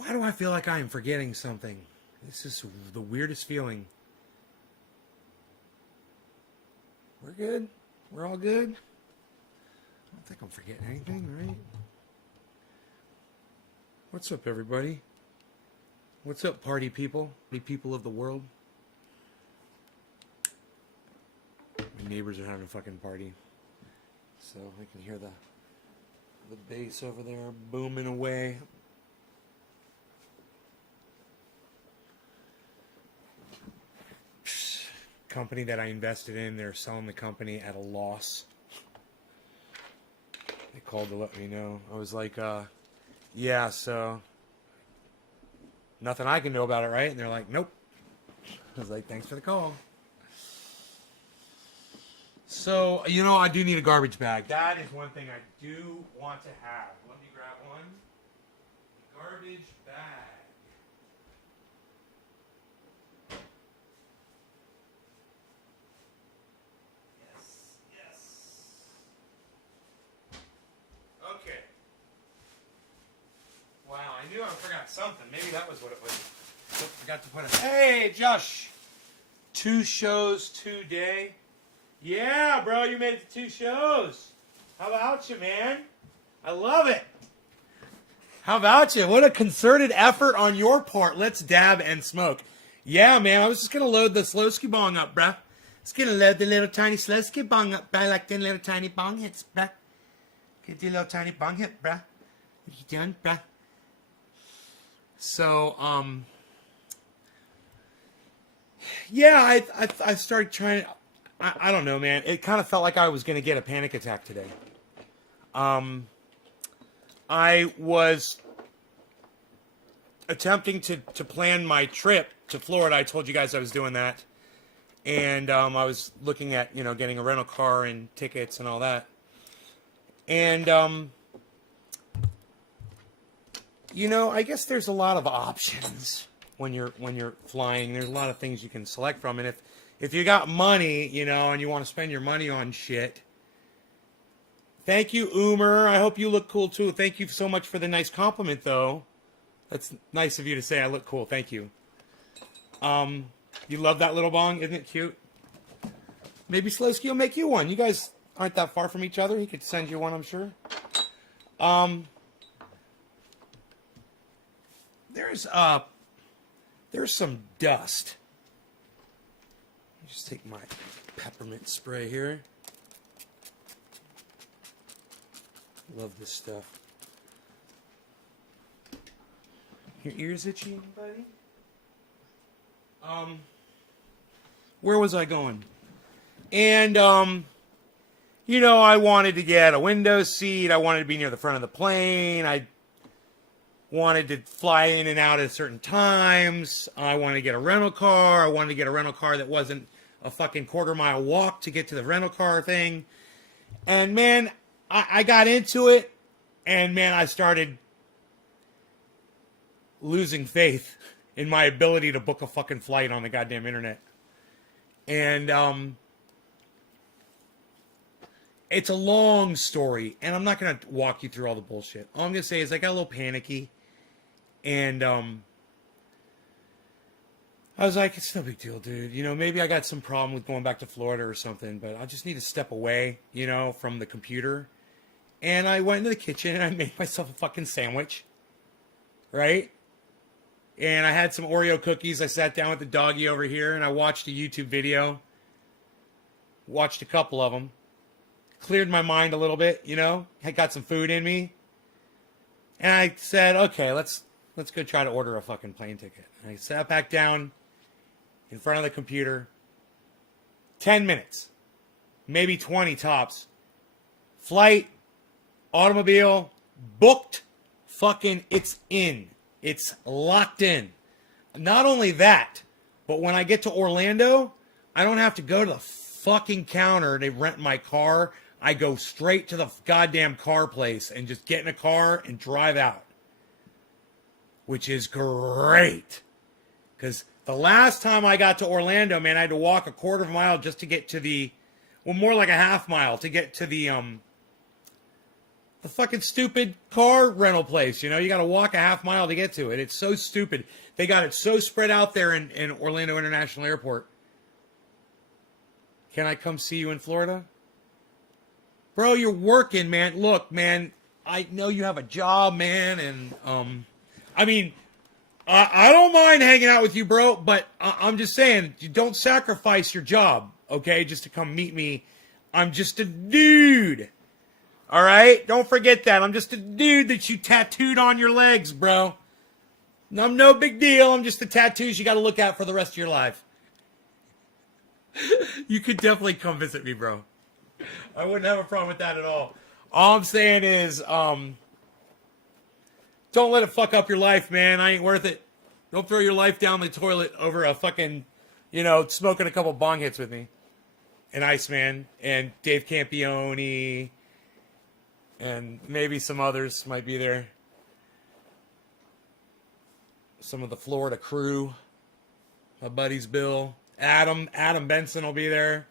Why do I feel like I am forgetting something? This is the weirdest feeling. We're good? We're all good? I don't think I'm forgetting anything, right? What's up, everybody? What's up, party people? Party people of the world? My neighbors are having a fucking party. So I can hear the bass over there booming away. Company that I invested in, they're selling the company at a loss. They called to let me know. I was like, yeah, so nothing I can do about it, right? And they're like, nope. I was like, thanks for the call. So, you know, I do need a garbage bag. That is one thing I do want to have. Let me grab one. Garbage bag. Okay. Wow, I knew I forgot something. Maybe that was what it was. I forgot to put it. Hey, Josh. 2 shows today. Yeah, bro, you made it to 2 shows. How about you, man? I love it. How about you? What a concerted effort on your part. Let's dab and smoke. Yeah, man, I was just going to load the Slowski bong up, bruh. Just going to load the little tiny Slowski bong up, bruh, like them little tiny bong hits, bruh. Get the little tiny bong hit, bruh. What you doing, bruh? So, yeah, I started trying. I don't know, man. It kind of felt like I was going to get a panic attack today. I was attempting to plan my trip to Florida. I told you guys I was doing that. And I was looking at, you know, getting a rental car and tickets and all that. And, you know, I guess there's a lot of options when you're flying. There's a lot of things you can select from. And if you got money, you know, and you want to spend your money on shit. Thank you, Umer. I hope you look cool, too. Thank you so much for the nice compliment, though. That's nice of you to say I look cool. Thank you. You love that little bong? Isn't it cute? Maybe Slowski will make you one. You guys aren't that far from each other. He could send you one, I'm sure. There's some dust. Just take my peppermint spray here. Love this stuff. Your ears itchy, buddy? Where was I going? And, you know, I wanted to get a window seat. I wanted to be near the front of the plane. I wanted to fly in and out at certain times. I wanted to get a rental car. I wanted to get a rental car that wasn't a fucking quarter-mile walk to get to the rental car thing. And, man, I got into it, and, man, I started losing faith in my ability to book a fucking flight on the goddamn internet. And, it's a long story, and I'm not going to walk you through all the bullshit. All I'm going to say is I got a little panicky, and, I was like, it's no big deal, dude. You know, maybe I got some problem with going back to Florida or something, but I just need to step away, you know, from the computer. And I went into the kitchen and I made myself a fucking sandwich, right? And I had some Oreo cookies. I sat down with the doggy over here and I watched a YouTube video. Watched a couple of them. Cleared my mind a little bit, you know. I got some food in me. And I said, okay, let's go try to order a fucking plane ticket. And I sat back down in front of the computer. 10 minutes. Maybe 20 tops. Flight. Automobile. Booked. Fucking it's in. It's locked in. Not only that, but when I get to Orlando, I don't have to go to the fucking counter to rent my car. I go straight to the goddamn car place and just get in a car and drive out. Which is great. Because the last time I got to Orlando, man, I had to walk a quarter of a mile just to get to the, well, more like a half mile to get to the The fucking stupid car rental place, you know, you got to walk a half mile to get to it. It's so stupid. They got it so spread out there in Orlando International Airport. Can I come see you in Florida? Bro, you're working, man. Look, man, I know you have a job, man, and I mean, I don't mind hanging out with you, bro, but I'm just saying, you don't sacrifice your job, okay, just to come meet me. I'm just a dude. All right? Don't forget that. I'm just a dude that you tattooed on your legs, bro. I'm no big deal. I'm just the tattoos you got to look at for the rest of your life. You could definitely come visit me, bro. I wouldn't have a problem with that at all. All I'm saying is, don't let it fuck up your life, man. I ain't worth it. Don't throw your life down the toilet over a fucking, you know, smoking a couple bong hits with me. And Iceman and Dave Campione and maybe some others might be there. Some of the Florida crew. My buddies Bill. Adam Benson will be there.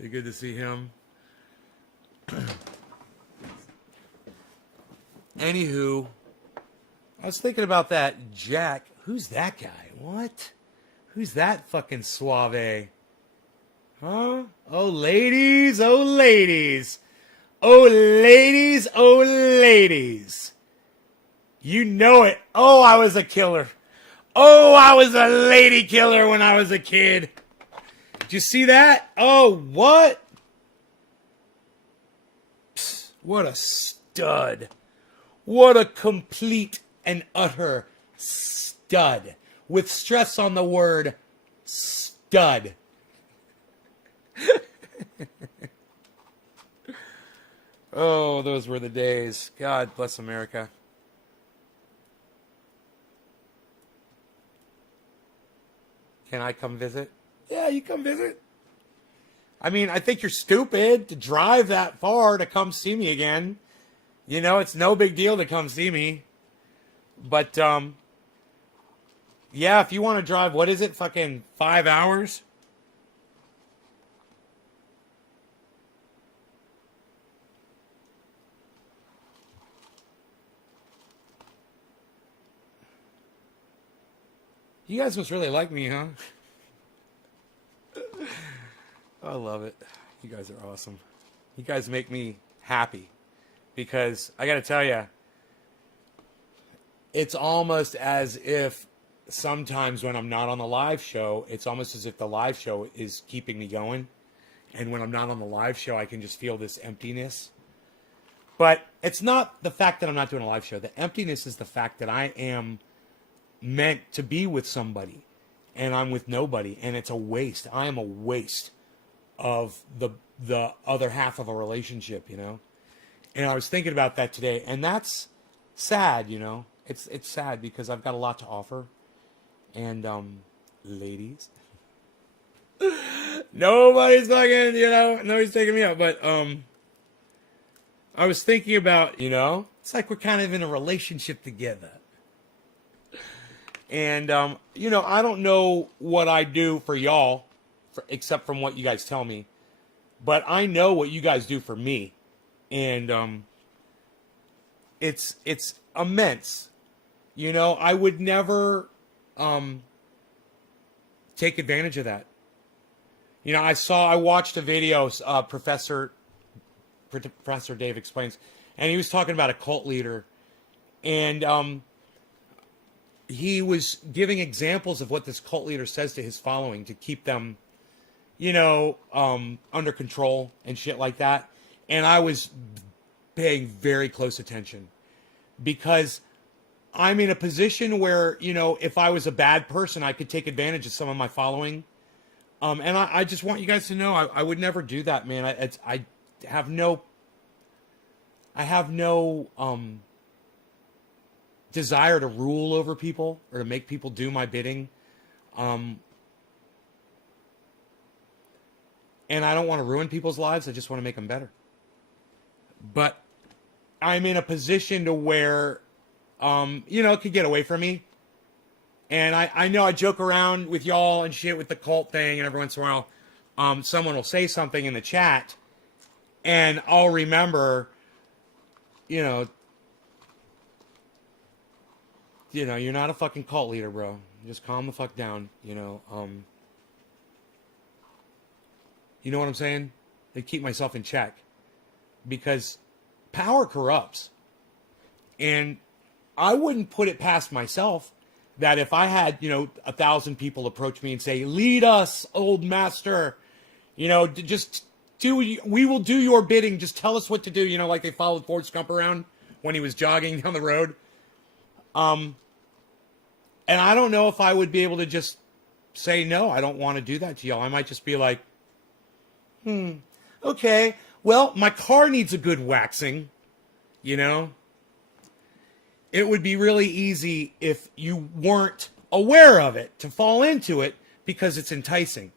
Be good to see him. Anywho, I was thinking about that Jack. Who's that guy? What? Who's that fucking suave? Huh? Oh, ladies. Oh, ladies. Oh, ladies. Oh, ladies. You know it. Oh, I was a killer. Oh, I was a lady killer when I was a kid. Did you see that? Oh, what? Psst, what a stud. What a complete and utter stud. With stress on the word stud. Oh, those were the days. God bless America. Can I come visit? Yeah, you come visit. I mean, I think you're stupid to drive that far to come see me again. You know, it's no big deal to come see me. But, yeah, if you want to drive, what is it, fucking 5 hours? You guys must really like me, huh? I love it. You guys are awesome. You guys make me happy. Because I got to tell you, it's almost as if sometimes when I'm not on the live show, it's almost as if the live show is keeping me going. And when I'm not on the live show, I can just feel this emptiness. But it's not the fact that I'm not doing a live show. The emptiness is the fact that I am meant to be with somebody and I'm with nobody, and it's a waste. I am a waste of the other half of a relationship, you know. And I was thinking about that today, and that's sad, you know. It's sad because I've got a lot to offer. And ladies, nobody's fucking, you know, nobody's taking me out. But I was thinking about, you know, it's like we're kind of in a relationship together. And, you know, I don't know what I do for y'all, except from what you guys tell me. But I know what you guys do for me. And it's immense. You know, I would never take advantage of that. You know, I watched a video, Professor Dave Explains, and he was talking about a cult leader. And he was giving examples of what this cult leader says to his following to keep them, you know, under control and shit like that. And I was paying very close attention because I'm in a position where, you know, if I was a bad person, I could take advantage of some of my following. And I just want you guys to know I would never do that, man. I have no desire to rule over people or to make people do my bidding. And I don't want to ruin people's lives. I just want to make them better. But I'm in a position to where, you know, it could get away from me. And I know I joke around with y'all and shit with the cult thing, and every once in a while, someone will say something in the chat, and I'll remember you know, you're not a fucking cult leader, bro. Just calm the fuck down, you know. You know what I'm saying? To keep myself in check. Because power corrupts. And I wouldn't put it past myself that if I had, 1,000 people approach me and say, lead us, old master, just we will do your bidding. Just tell us what to do. Like they followed Forrest Gump around when he was jogging down the road. And I don't know if I would be able to just say, no, I don't want to do that to y'all. I might just be like, okay, well, my car needs a good waxing, It would be really easy if you weren't aware of it to fall into it because it's enticing.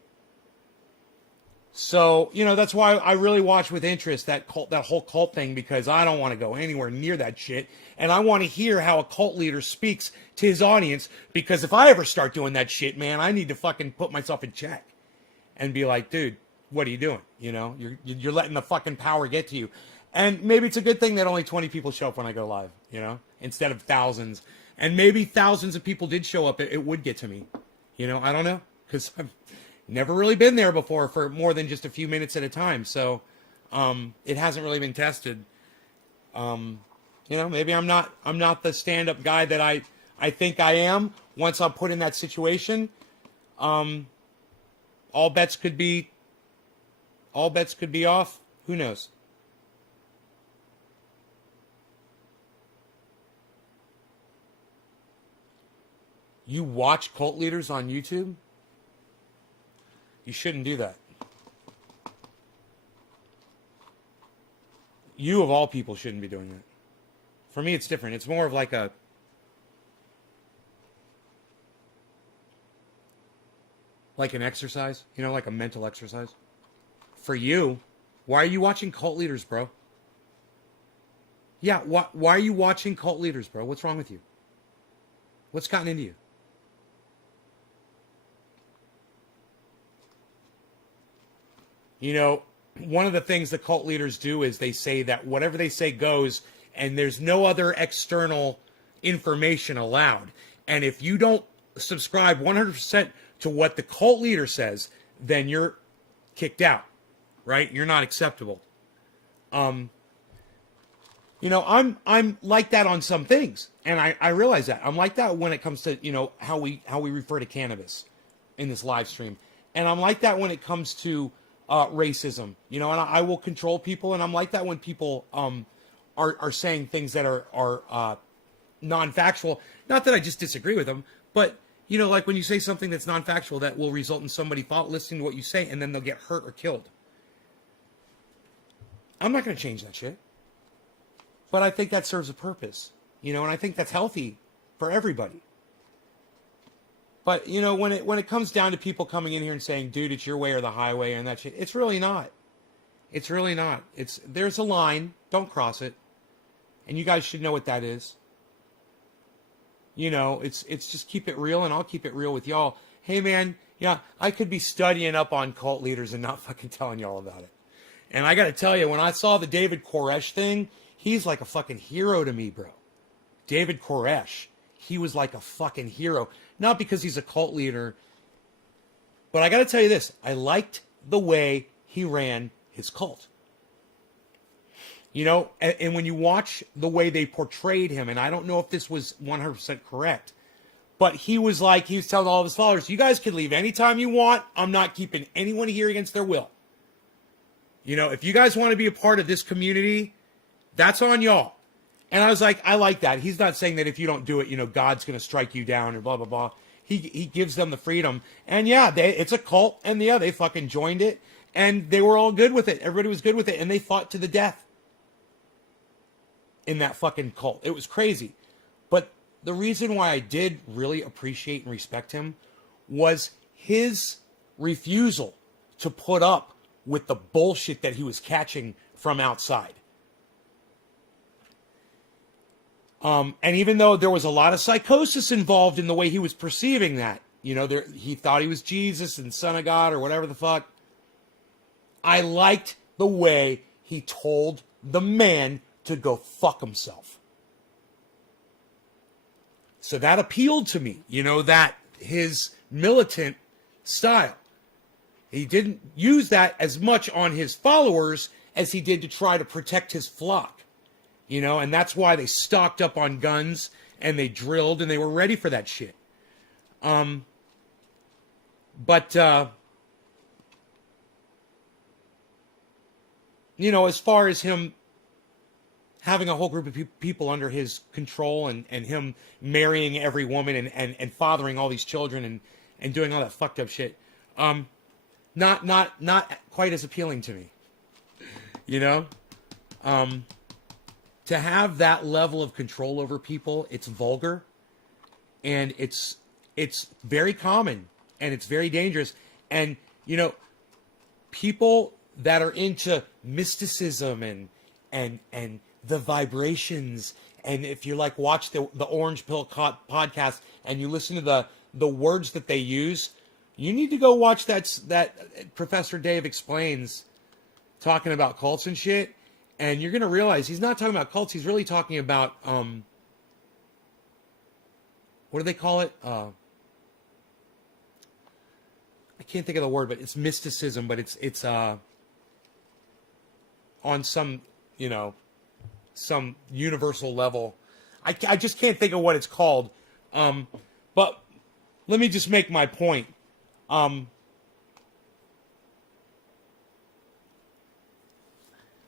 So, that's why I really watch with interest that whole cult thing, because I don't want to go anywhere near that shit. And I want to hear how a cult leader speaks to his audience, because if I ever start doing that shit, man, I need to fucking put myself in check and be like, dude, what are you doing? You're letting the fucking power get to you. And maybe it's a good thing that only 20 people show up when I go live, instead of thousands. And maybe thousands of people did show up. It would get to me. I don't know, because I've never really been there before for more than just a few minutes at a time. So it hasn't really been tested. Maybe I'm not the stand-up guy that I think I am. Once I'm put in that situation, all bets could be off. Who knows? You watch cult leaders on YouTube? You shouldn't do that. You, of all people, shouldn't be doing that. For me, it's different. It's more of like an exercise, like a mental exercise. For you, why are you watching cult leaders, bro? Yeah, why are you watching cult leaders, bro? What's wrong with you? What's gotten into you? One of the things the cult leaders do is they say that whatever they say goes, and there's no other external information allowed. And if you don't subscribe 100% to what the cult leader says, then you're kicked out, right? You're not acceptable. I'm like that on some things, and I realize that. I'm like that when it comes to, how we refer to cannabis in this live stream. And I'm like that when it comes to racism, and I will control people, and I'm like that when people are saying things that are non-factual. Not that I just disagree with them, but like when you say something that's non-factual that will result in somebody listening to what you say, and then they'll get hurt or killed. I'm not going to change that shit, but I think that serves a purpose, and I think that's healthy for everybody. But, when it comes down to people coming in here and saying, dude, it's your way or the highway and that shit, it's really not. It's really not. There's a line. Don't cross it. And you guys should know what that is. It's just keep it real, and I'll keep it real with y'all. Hey, man, yeah, I could be studying up on cult leaders and not fucking telling y'all about it. And I got to tell you, when I saw the David Koresh thing, he's like a fucking hero to me, bro. David Koresh. He was like a fucking hero. Not because he's a cult leader, but I got to tell you this. I liked the way he ran his cult. And when you watch the way they portrayed him, and I don't know if this was 100% correct, but he was telling all of his followers, you guys can leave anytime you want. I'm not keeping anyone here against their will. If you guys want to be a part of this community, that's on y'all. And I was like, I like that. He's not saying that if you don't do it, God's going to strike you down or blah, blah, blah. He gives them the freedom. And yeah, it's a cult. And yeah, they fucking joined it. And they were all good with it. Everybody was good with it. And they fought to the death in that fucking cult. It was crazy. But the reason why I did really appreciate and respect him was his refusal to put up with the bullshit that he was catching from outside. And even though there was a lot of psychosis involved in the way he was perceiving that, he thought he was Jesus and Son of God or whatever the fuck. I liked the way he told the man to go fuck himself. So that appealed to me, you know, that his militant style. He didn't use that as much on his followers as he did to try to protect his flock, you know, and that's why they stocked up on guns and they drilled and they were ready for that shit. You know, as far as him having a whole group of people under his control and him marrying every woman and fathering all these children and doing all that fucked up shit, not quite as appealing to me, you know? To have that level of control over people, it's vulgar, and it's very common, and it's very dangerous. And, you know, people that are into mysticism and the vibrations, and if you like watch the Orange Pill podcast and you listen to the words that they use, you need to go watch that Professor Dave Explains talking about cults and shit, and you're gonna realize he's not talking about cults. He's really talking about what do they call it? I can't think of the word, but it's mysticism, but it's on some, you know, some universal level. I just can't think of what it's called. But let me just make my point.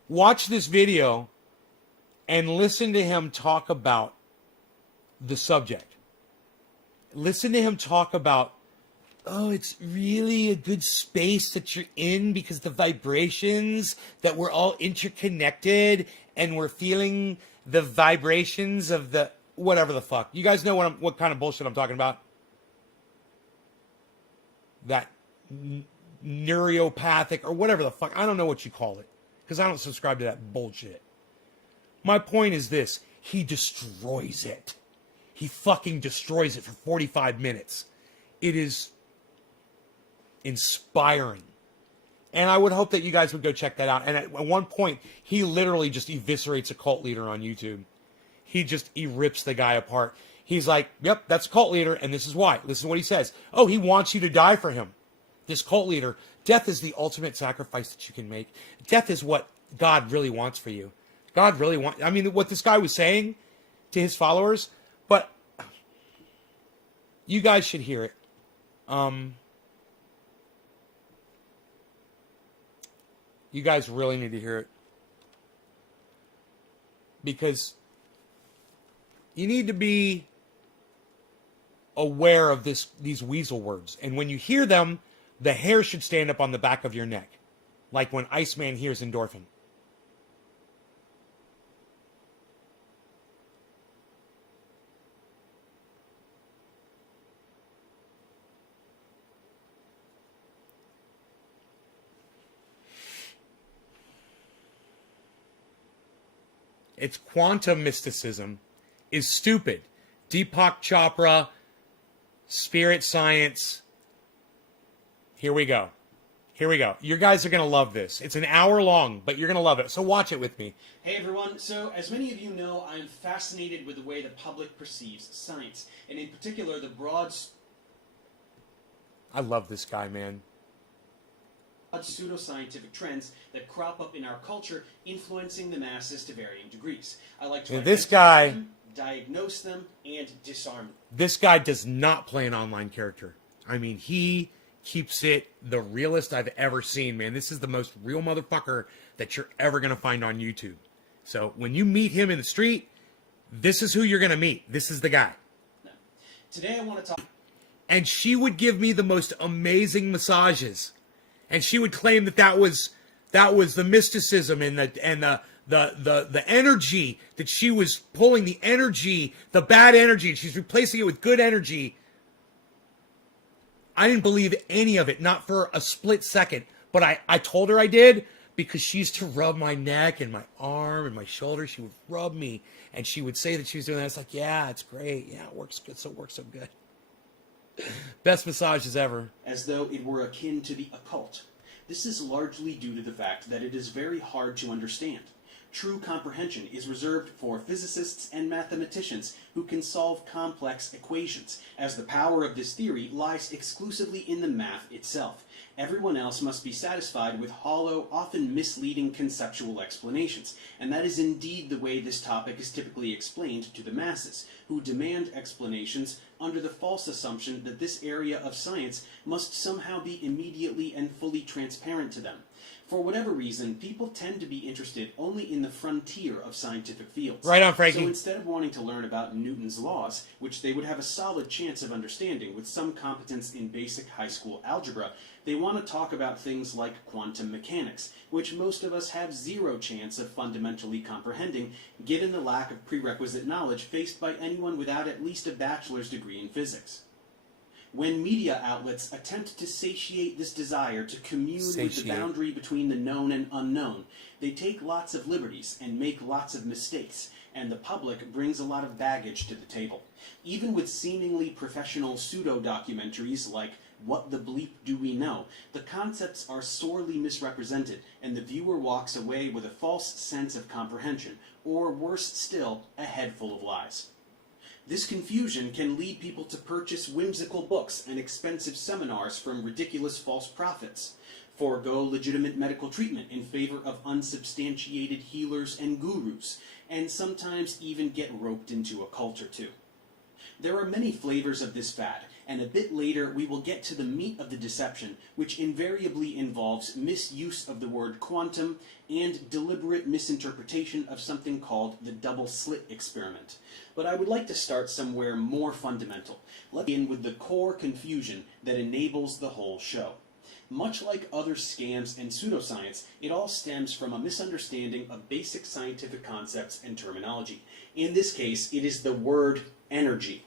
Watch this video and listen to him talk about the subject. Listen to him talk about, oh, it's really a good space that you're in because the vibrations, that we're all interconnected and we're feeling the vibrations of the whatever the fuck. You guys know what kind of bullshit I'm talking about? That neuropathic or whatever the fuck. I don't know what you call it because I don't subscribe to that bullshit. My point is this. He destroys it. He fucking destroys it for 45 minutes. It is inspiring. And I would hope that you guys would go check that out. And at one point, he literally just eviscerates a cult leader on YouTube. He rips the guy apart. He's like, yep, that's a cult leader, and this is why. Listen to what he says. Oh, he wants you to die for him. This cult leader. Death is the ultimate sacrifice that you can make. Death is what God really wants for you. God really wants... I mean, what this guy was saying to his followers, but you guys should hear it. You guys really need to hear it. Because you need to be aware of these weasel words. And when you hear them, the hair should stand up on the back of your neck. Like when Iceman hears endorphin. It's quantum mysticism is stupid. Deepak Chopra, spirit science. Here we go. Here we go. You guys are going to love this. It's an hour long, but you're going to love it. So watch it with me. Hey everyone. So as many of you know, I'm fascinated with the way the public perceives science, and in particular the broad... I love this guy, man. Pseudoscientific trends that crop up in our culture, influencing the masses to varying degrees. I like to this guy, them, diagnose them, and disarm them. This guy does not play an online character. I mean, he keeps it the realest I've ever seen, man. This is the most real motherfucker that you're ever going to find on YouTube. So when you meet him in the street, this is who you're going to meet. This is the guy. No. Today I want to talk... And she would give me the most amazing massages. And she would claim that was the mysticism and the energy, that she was pulling the energy, the bad energy, and she's replacing it with good energy. I didn't believe any of it, not for a split second. But I told her I did because she used to rub my neck and my arm and my shoulder. She would rub me, and she would say that she was doing that. It's like, yeah, it's great. Yeah, it works good. So it works so good. Best massages ever. As though it were akin to the occult. This is largely due to the fact that it is very hard to understand. True comprehension is reserved for physicists and mathematicians who can solve complex equations, as the power of this theory lies exclusively in the math itself. Everyone else must be satisfied with hollow, often misleading conceptual explanations, and that is indeed the way this topic is typically explained to the masses, who demand explanations under the false assumption that this area of science must somehow be immediately and fully transparent to them. For whatever reason, people tend to be interested only in the frontier of scientific fields. Right on, Frankie. So instead of wanting to learn about Newton's laws, which they would have a solid chance of understanding with some competence in basic high school algebra, they want to talk about things like quantum mechanics, which most of us have zero chance of fundamentally comprehending, given the lack of prerequisite knowledge faced by anyone without at least a bachelor's degree in physics. When media outlets attempt to satiate this desire to commune with the boundary between the known and unknown, they take lots of liberties and make lots of mistakes, and the public brings a lot of baggage to the table. Even with seemingly professional pseudo-documentaries like What the Bleep Do We Know?, the concepts are sorely misrepresented, and the viewer walks away with a false sense of comprehension, or worse still, a head full of lies. This confusion can lead people to purchase whimsical books and expensive seminars from ridiculous false prophets, forego legitimate medical treatment in favor of unsubstantiated healers and gurus, and sometimes even get roped into a cult or two. There are many flavors of this fad, and a bit later we will get to the meat of the deception, which invariably involves misuse of the word quantum and deliberate misinterpretation of something called the double slit experiment. But I would like to start somewhere more fundamental. Let's begin with the core confusion that enables the whole show. Much like other scams and pseudoscience, it all stems from a misunderstanding of basic scientific concepts and terminology. In this case, it is the word energy.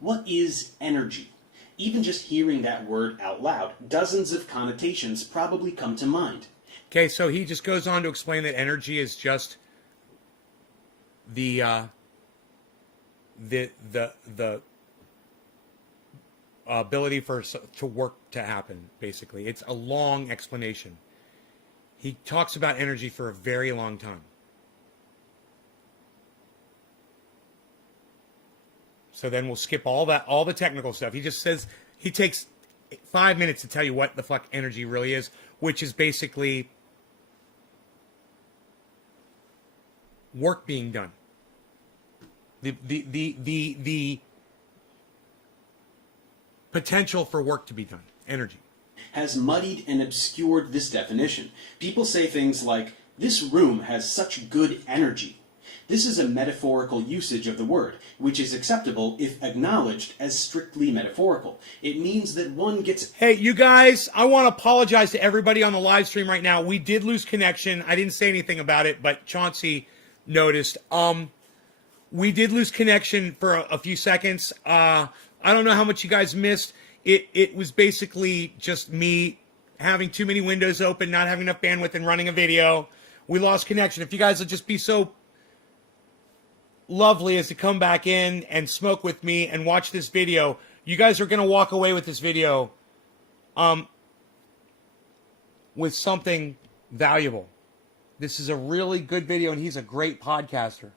What is energy? Even just hearing that word out loud, dozens of connotations probably come to mind. Okay, so he just goes on to explain that energy is just the ability for work to happen, basically. It's a long explanation. He talks about energy for a very long time. So then we'll skip all the technical stuff. He just says, he takes 5 minutes to tell you what the fuck energy really is, which is basically work being done. The potential for work to be done. Energy. Has muddied and obscured this definition. People say things like, this room has such good energy. This is a metaphorical usage of the word, which is acceptable if acknowledged as strictly metaphorical. It means that one gets... Hey, you guys, I want to apologize to everybody on the live stream right now. We did lose connection. I didn't say anything about it, but Chauncey noticed. We did lose connection for a few seconds. I don't know how much you guys missed. It was basically just me having too many windows open, not having enough bandwidth, and running a video. We lost connection. If you guys would just be so lovely as to come back in and smoke with me and watch this video, you guys are going to walk away with this video with something valuable. This is a really good video, and he's a great podcaster.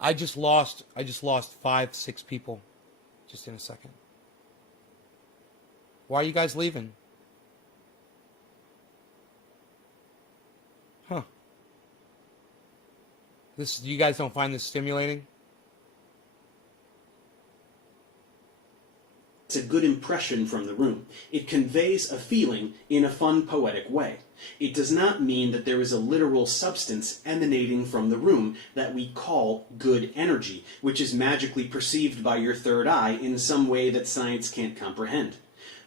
I just lost 5-6 people just in a second. Why are you guys leaving? Huh. You guys don't find this stimulating? It's a good impression from the room. It conveys a feeling in a fun, poetic way. It does not mean that there is a literal substance emanating from the room that we call good energy, which is magically perceived by your third eye in some way that science can't comprehend.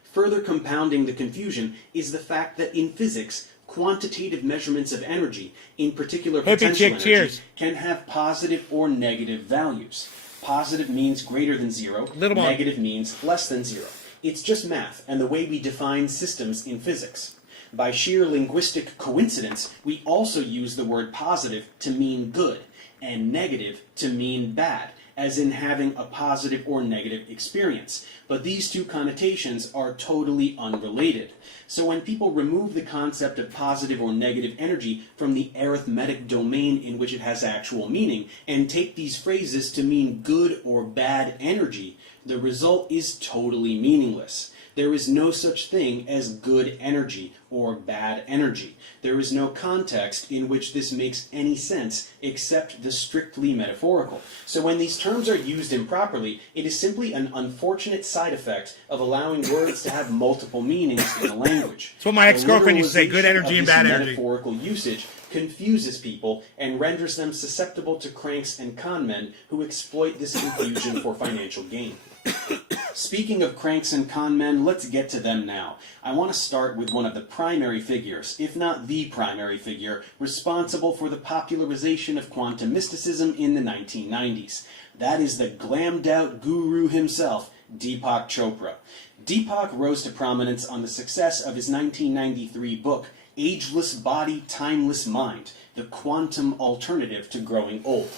Further compounding the confusion is the fact that in physics, quantitative measurements of energy, in particular potential energy, can have positive or negative values. Positive means greater than zero, negative means less than zero. It's just math and the way we define systems in physics. By sheer linguistic coincidence, we also use the word positive to mean good, and negative to mean bad, as in having a positive or negative experience. But these two connotations are totally unrelated. So when people remove the concept of positive or negative energy from the arithmetic domain in which it has actual meaning, and take these phrases to mean good or bad energy, the result is totally meaningless. There is no such thing as good energy or bad energy. There is no context in which this makes any sense except the strictly metaphorical. So when these terms are used improperly, it is simply an unfortunate side effect of allowing words to have multiple meanings in a language. That's what my ex-girlfriend used to say, good energy and bad energy. Metaphorical usage confuses people and renders them susceptible to cranks and con men who exploit this confusion for financial gain. Speaking of cranks and con men, let's get to them now. I want to start with one of the primary figures, if not the primary figure, responsible for the popularization of quantum mysticism in the 1990s. That is the glammed out guru himself, Deepak Chopra. Deepak rose to prominence on the success of his 1993 book, Ageless Body, Timeless Mind, the quantum alternative to growing old.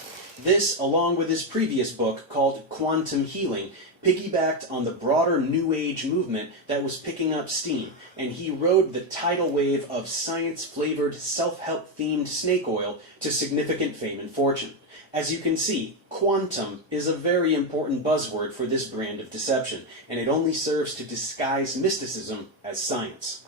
This, along with his previous book called Quantum Healing, piggybacked on the broader New Age movement that was picking up steam, and he rode the tidal wave of science-flavored, self-help themed snake oil to significant fame and fortune. As you can see, quantum is a very important buzzword for this brand of deception, and it only serves to disguise mysticism as science.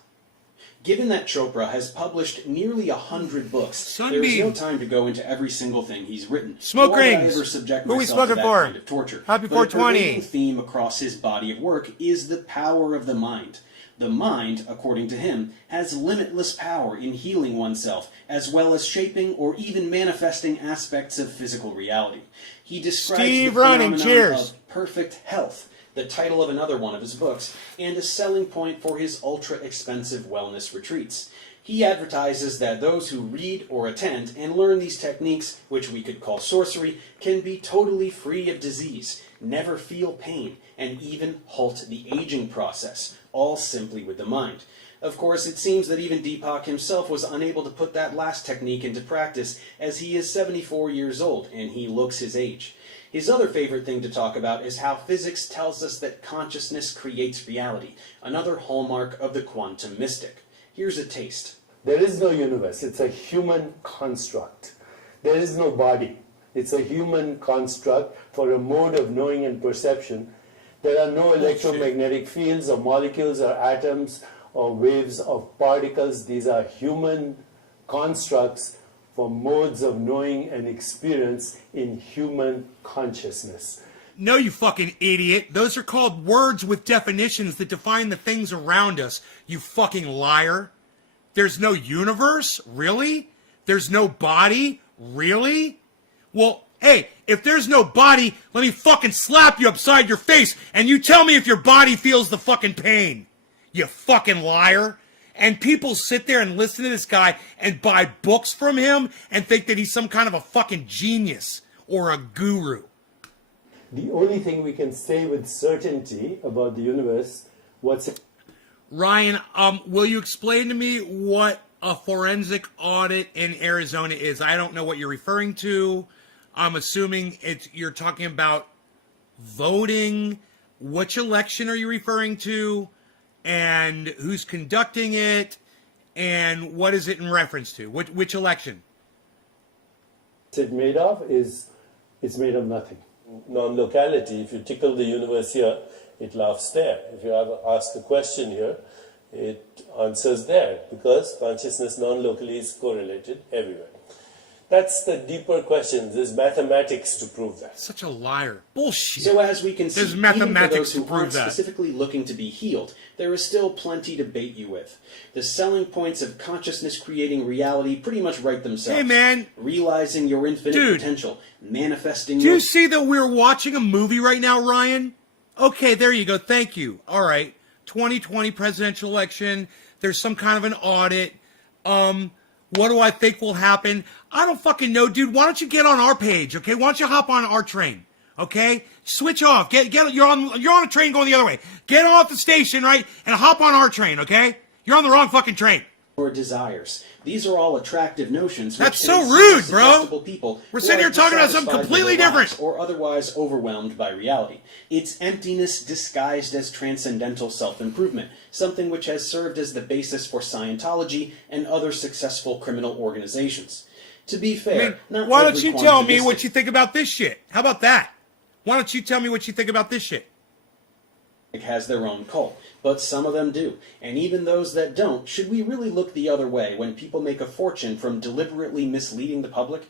Given that Chopra has published nearly 100 books, there is no time to go into every single thing he's written. Smoke Nor would I rings. ever subject Who are we myself to smoking that for? kind of torture. Happy But a 420. pervading theme across his body of work is the power of the mind. The mind, according to him, has limitless power in healing oneself, as well as shaping or even manifesting aspects of physical reality. He describes Steve the Running, phenomenon cheers. of perfect health, the title of another one of his books, and a selling point for his ultra-expensive wellness retreats. He advertises that those who read or attend and learn these techniques, which we could call sorcery, can be totally free of disease, never feel pain, and even halt the aging process, all simply with the mind. Of course, it seems that even Deepak himself was unable to put that last technique into practice, as he is 74 years old, and he looks his age. His other favorite thing to talk about is how physics tells us that consciousness creates reality, another hallmark of the quantum mystic. Here's a taste. There is no universe. It's a human construct. There is no body. It's a human construct for a mode of knowing and perception. There are no electromagnetic fields or molecules or atoms or waves of particles. These are human constructs for modes of knowing and experience in human consciousness. No, you fucking idiot. Those are called words with definitions that define the things around us, you fucking liar. There's no universe? Really? There's no body? Really? Well, hey, if there's no body, let me fucking slap you upside your face and you tell me if your body feels the fucking pain. You fucking liar. And people sit there and listen to this guy and buy books from him and think that he's some kind of a fucking genius or a guru. The only thing we can say with certainty about the universe, Ryan, will you explain to me what a forensic audit in Arizona is? I don't know what you're referring to. I'm assuming you're talking about voting. Which election are you referring to? And who's conducting it? And what is it in reference to? Which election? it's made of is it's made of nothing. Non-locality, if you tickle the universe here, it laughs there. If you ask the question here, it answers there, because consciousness non-locally is correlated everywhere. That's the deeper question. There's mathematics to prove that. Such a liar. Bullshit. So as we can see, There's even mathematics for those to who prove aren't that. specifically looking to be healed, there is still plenty to bait you with. The selling points of consciousness creating reality pretty much write themselves. Hey, man. Realizing your infinite Dude. potential, manifesting Do your... you see that we're watching a movie right now, Ryan? Okay, there you go. Thank you. All right. 2020 presidential election. There's some kind of an audit. What do I think will happen? I don't fucking know, dude. Why don't you get on our page, okay? Why don't you hop on our train, okay? Switch off. You're on a train going the other way. Get off the station, right? And hop on our train, okay? You're on the wrong fucking train. or desires. These are all attractive notions. That's which can so rude, inspire bro. suggestible people We're who sitting are here talking about something dissatisfied with completely their lives different. or otherwise overwhelmed by reality. It's emptiness disguised as transcendental self-improvement, something which has served as the basis for Scientology and other successful criminal organizations. To be fair, not why don't every you tell me quantitative- what you think about this shit? How about that? Why don't you tell me what you think about this shit? has their own cult, but some of them do. And even those that don't, should we really look the other way when people make a fortune from deliberately misleading the public?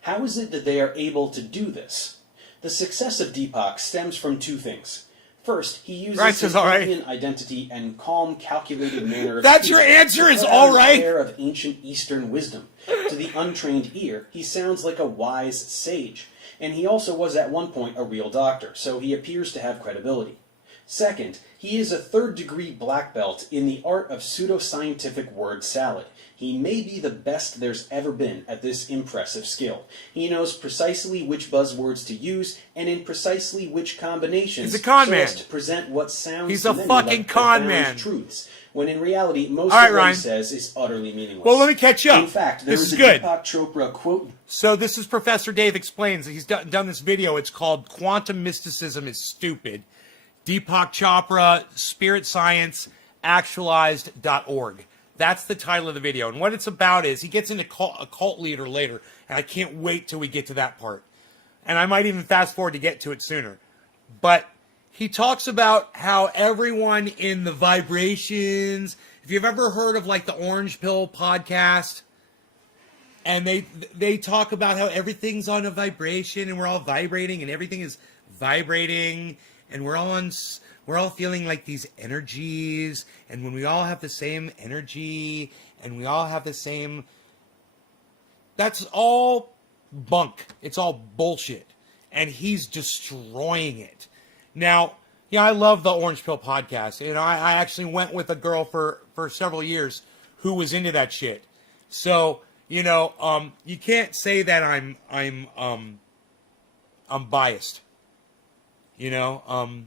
How is it that they are able to do this? The success of Deepak stems from two things. First, he uses Right, his says all right. Indian identity and calm, calculated manner of That's speech your answer to is put all out right? an air of ancient Eastern wisdom. To the untrained ear, he sounds like a wise sage. And he also was at one point a real doctor, so he appears to have credibility. Second, he is a third-degree black belt in the art of pseudoscientific word salad. He may be the best there's ever been at this impressive skill. He knows precisely which buzzwords to use and in precisely which combinations He's a con so man. as to present what sounds He's to a many fucking like con profound man. truths, when in reality most All right, of what Ryan. he says is utterly meaningless. Well, let me catch you up. In fact, there This is is a good. Deepak Chopra quote. So this is Professor Dave Explains. He's done this video. It's called Quantum Mysticism is Stupid. Deepak Chopra, Spirit Science, Actualized.org. That's the title of the video. And what it's about is he gets into a cult leader later, and I can't wait till we get to that part. And I might even fast forward to get to it sooner. But he talks about how everyone in the vibrations, if you've ever heard of like the Orange Pill podcast, and they talk about how everything's on a vibration and we're all vibrating and everything is vibrating and we're all feeling like these energies, and when we all have the same energy and we all have the same, that's all bunk. It's all bullshit. And he's destroying it. Now, yeah, I love the Orange Pill podcast. You know, I actually went with a girl for several years who was into that shit. So, you know, you can't say that I'm biased. You know,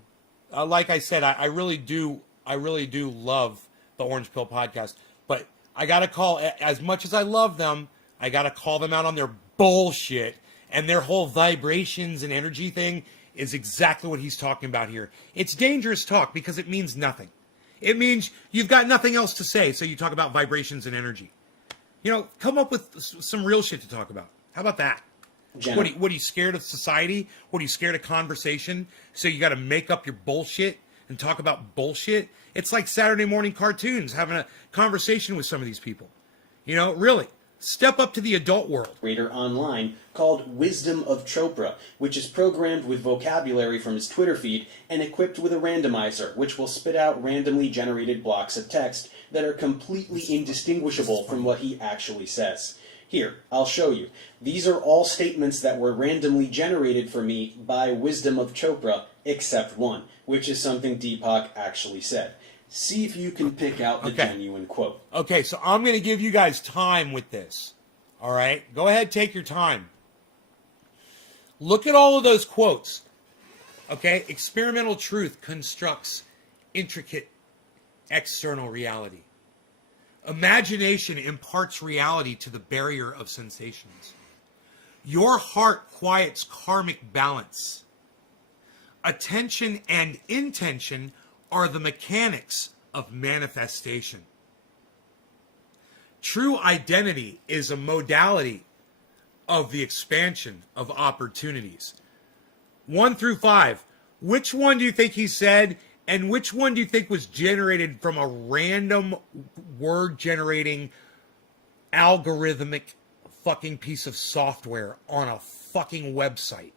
like I said, I really do love the Orange Pill podcast. But I gotta call, as much as I love them, I gotta call them out on their bullshit, and their whole vibrations and energy thing is exactly what he's talking about here. It's dangerous talk because it means nothing. It means you've got nothing else to say, so you talk about vibrations and energy. You know, come up with some real shit to talk about. How about that? What are you scared of society? What are you scared of conversation? So you got to make up your bullshit and talk about bullshit? It's like Saturday morning cartoons, having a conversation with some of these people. You know, really, step up to the adult world. Reader online called Wisdom of Chopra, which is programmed with vocabulary from his Twitter feed and equipped with a randomizer, which will spit out randomly generated blocks of text that are completely indistinguishable from what he actually says. Here, I'll show you. These are all statements that were randomly generated for me by Wisdom of Chopra, except one, which is something Deepak actually said. See if you can pick out the genuine quote. Okay, so I'm going to give you guys time with this. All right? Go ahead, take your time. Look at all of those quotes. Okay? Experimental truth constructs intricate external reality. Imagination imparts reality to the barrier of sensations. Your heart quiets karmic balance. Attention and intention are the mechanics of manifestation. True identity is a modality of the expansion of opportunities. 1 through 5. Which one do you think he said? And which one do you think was generated from a random word generating algorithmic fucking piece of software on a fucking website?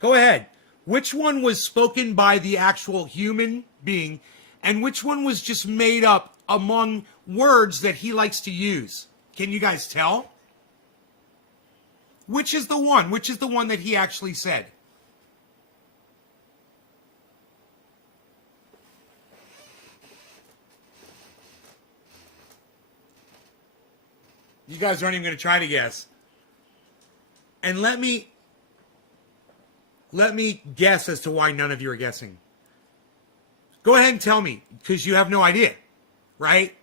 Go ahead. Which one was spoken by the actual human being, and which one was just made up among words that he likes to use? Can you guys tell? Which is the one? Which is the one that he actually said? You guys aren't even going to try to guess. And let me guess as to why none of you are guessing. Go ahead and tell me, because you have no idea, right?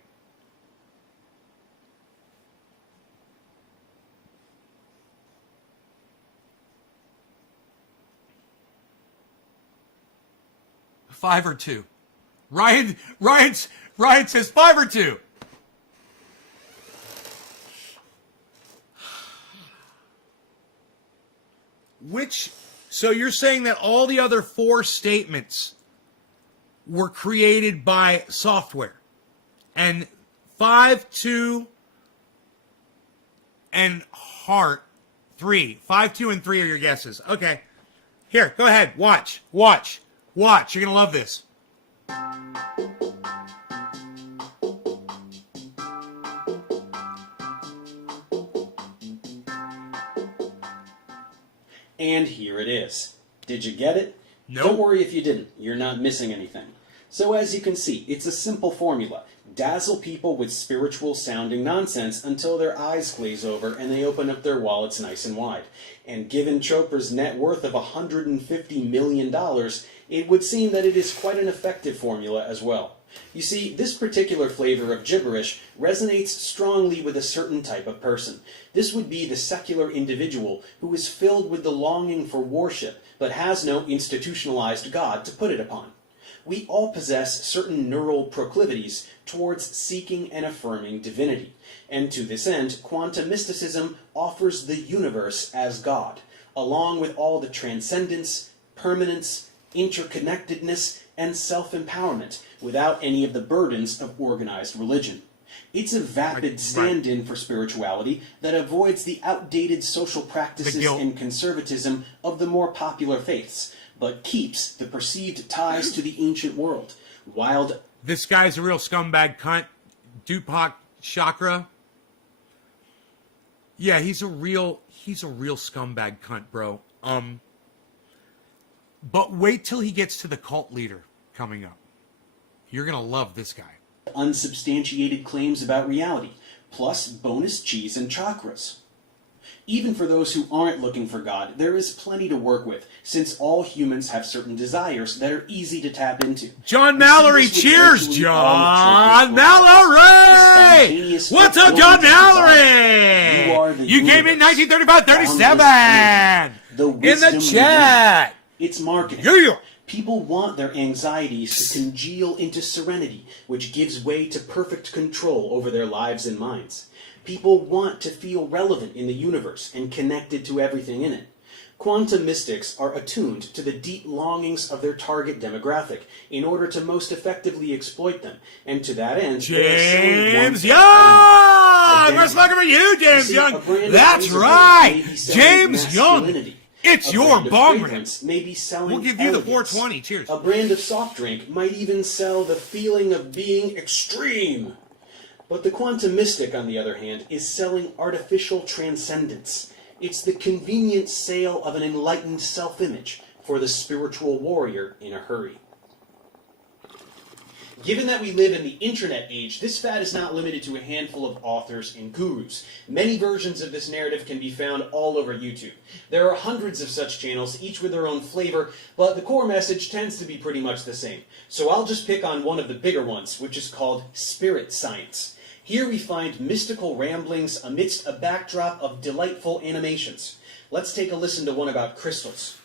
5 or 2. Ryan says 5 or 2. So you're saying that all the other 4 statements were created by software, and 5, 2, and heart 3. 5, 2, and 3 are your guesses. Okay. Here, go ahead. Watch. You're gonna love this. And here it is. Did you get it? Nope. Don't worry if you didn't. You're not missing anything. So as you can see, it's a simple formula. Dazzle people with spiritual-sounding nonsense until their eyes glaze over and they open up their wallets nice and wide. And given Chopra's net worth of $150 million, it would seem that it is quite an effective formula as well. You see, this particular flavor of gibberish resonates strongly with a certain type of person. This would be the secular individual who is filled with the longing for worship, but has no institutionalized God to put it upon. We all possess certain neural proclivities towards seeking and affirming divinity, and to this end, quantum mysticism offers the universe as God, along with all the transcendence, permanence, interconnectedness, and self-empowerment, without any of the burdens of organized religion. It's a vapid stand-in for spirituality that avoids the outdated social practices and conservatism of the more popular faiths, but keeps the perceived ties to the ancient world. This guy's a real scumbag cunt. Deepak Chopra. Yeah, he's a real scumbag cunt, bro. But wait till he gets to the cult leader coming up. You're gonna love this guy. Unsubstantiated claims about reality, plus bonus cheese and chakras. Even for those who aren't looking for God, there is plenty to work with, since all humans have certain desires that are easy to tap into. John Mallory, cheers, John Mallory! What's up, John Mallory? You came in 1935-37 in the chat. It's marketing. Yeah. People want their anxieties to congeal into serenity, which gives way to perfect control over their lives and minds. People want to feel relevant in the universe and connected to everything in it. Quantum mystics are attuned to the deep longings of their target demographic in order to most effectively exploit them, and to that end, James Young! We're looking for you, James Young! That's right! James Young! It's your bong rip. We'll give you the 420. Cheers. A brand of soft drink might even sell the feeling of being extreme. But the quantum mystic, on the other hand, is selling artificial transcendence. It's the convenient sale of an enlightened self-image for the spiritual warrior in a hurry. Given that we live in the internet age, this fad is not limited to a handful of authors and gurus. Many versions of this narrative can be found all over YouTube. There are hundreds of such channels, each with their own flavor, but the core message tends to be pretty much the same. So I'll just pick on one of the bigger ones, which is called Spirit Science. Here we find mystical ramblings amidst a backdrop of delightful animations. Let's take a listen to one about crystals.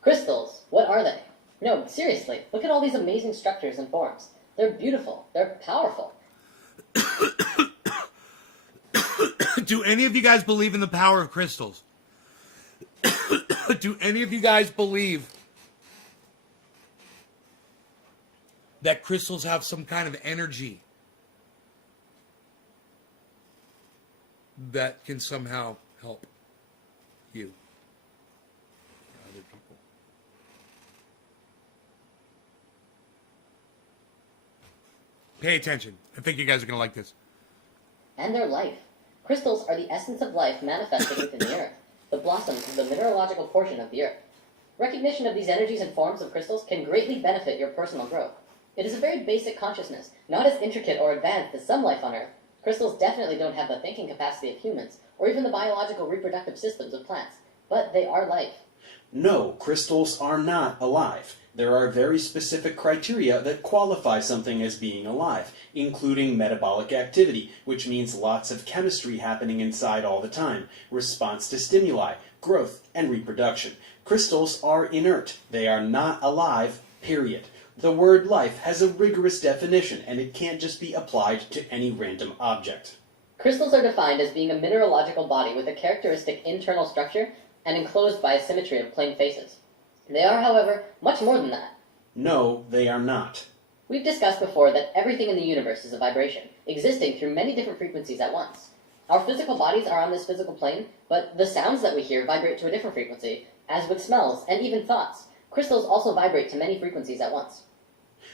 Crystals? What are they? No, seriously, look at all these amazing structures and forms. They're beautiful. They're powerful. Do any of you guys believe in the power of crystals? Do any of you guys believe that crystals have some kind of energy that can somehow help you or other people? Pay attention. I think you guys are going to like this. And their life. Crystals are the essence of life manifesting within the earth, the blossoms of the mineralogical portion of the earth. Recognition of these energies and forms of crystals can greatly benefit your personal growth. It is a very basic consciousness, not as intricate or advanced as some life on earth. Crystals definitely don't have the thinking capacity of humans, or even the biological reproductive systems of plants, but they are life. No, crystals are not alive. There are very specific criteria that qualify something as being alive, including metabolic activity, which means lots of chemistry happening inside all the time, response to stimuli, growth, and reproduction. Crystals are inert. They are not alive, period. The word life has a rigorous definition, and it can't just be applied to any random object. Crystals are defined as being a mineralogical body with a characteristic internal structure and enclosed by a symmetry of plane faces. They are, however, much more than that. No, they are not. We've discussed before that everything in the universe is a vibration, existing through many different frequencies at once. Our physical bodies are on this physical plane, but the sounds that we hear vibrate to a different frequency, as with smells and even thoughts. Crystals also vibrate to many frequencies at once.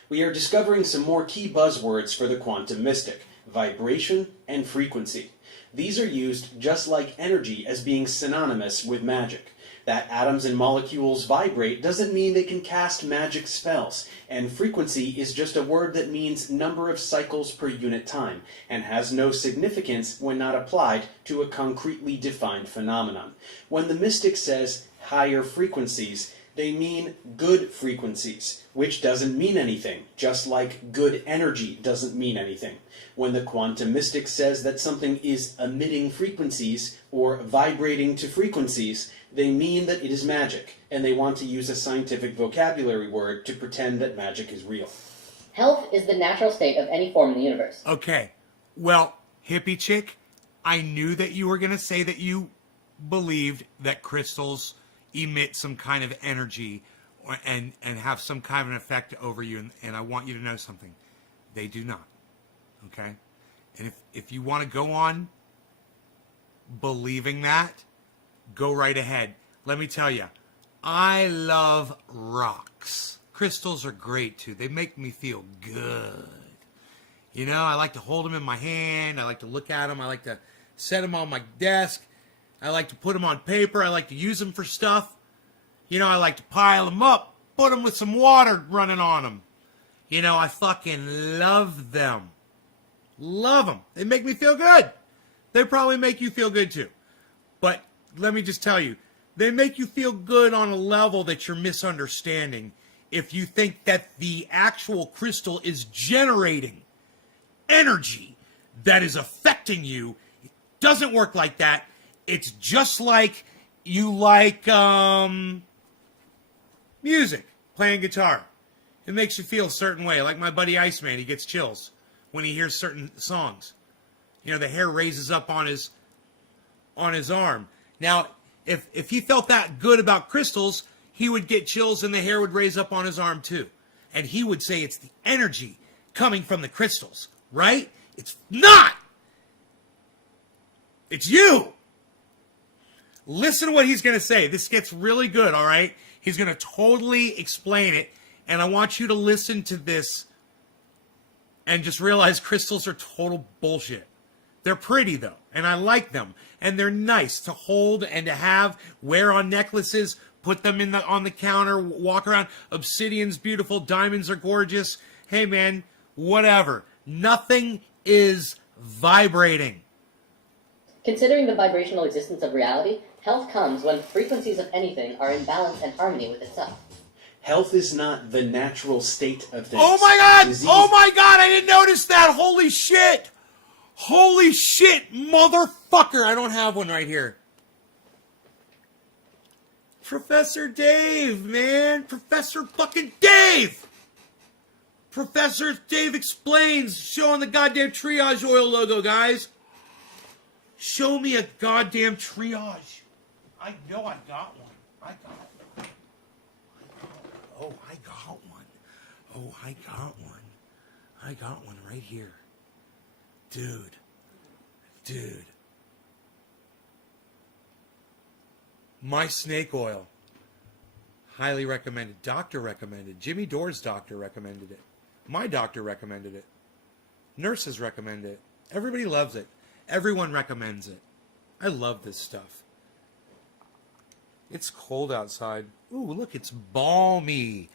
We are discovering some more key buzzwords for the quantum mystic: vibration and frequency. These are used just like energy as being synonymous with magic. That atoms and molecules vibrate doesn't mean they can cast magic spells, and frequency is just a word that means number of cycles per unit time, and has no significance when not applied to a concretely defined phenomenon. When the mystic says higher frequencies, they mean good frequencies, which doesn't mean anything, just like good energy doesn't mean anything. When the quantum mystic says that something is emitting frequencies or vibrating to frequencies, they mean that it is magic, and they want to use a scientific vocabulary word to pretend that magic is real. Health is the natural state of any form in the universe. Okay, well, hippie chick, I knew that you were going to say that you believed that crystals emit some kind of energy and have some kind of an effect over you, and I want you to know something. They do not, okay? And if you want to go on believing that, go right ahead. Let me tell you, I love rocks. Crystals are great, too. They make me feel good. You know, I like to hold them in my hand. I like to look at them. I like to set them on my desk. I like to put them on paper. I like to use them for stuff. You know, I like to pile them up, put them with some water running on them. You know, I fucking love them. Love them. They make me feel good. They probably make you feel good, too. But let me just tell you, they make you feel good on a level that you're misunderstanding if you think that the actual crystal is generating energy that is affecting you. It doesn't work like that. It's just like you like music, playing guitar. It makes you feel a certain way. Like my buddy Iceman, he gets chills when he hears certain songs. You know, the hair raises up on his arm. Now, if he felt that good about crystals, he would get chills and the hair would raise up on his arm too. And he would say it's the energy coming from the crystals, right? It's not! It's you! Listen to what he's going to say. This gets really good, all right? He's going to totally explain it, and I want you to listen to this and just realize crystals are total bullshit. They're pretty, though, and I like them, and they're nice to hold and to have, wear on necklaces, put them on the counter, walk around. Obsidian's beautiful, diamonds are gorgeous. Hey, man, whatever. Nothing is vibrating. Considering the vibrational existence of reality, health comes when frequencies of anything are in balance and harmony with itself. Health is not the natural state of things. Oh my God! Disease... Oh my God! I didn't notice that! Holy shit! Holy shit, motherfucker! I don't have one right here. Professor Dave, man! Professor fucking Dave! Professor Dave Explains, showing the goddamn triage oil logo, guys. Show me a goddamn triage. I know I got one. I got one. Oh, I got one. Oh, I got one. I got one right here. Dude. My snake oil. Highly recommended. Doctor recommended. Jimmy Dore's doctor recommended it. My doctor recommended it. Nurses recommend it. Everybody loves it. Everyone recommends it. I love this stuff. It's cold outside. Ooh, look, it's balmy.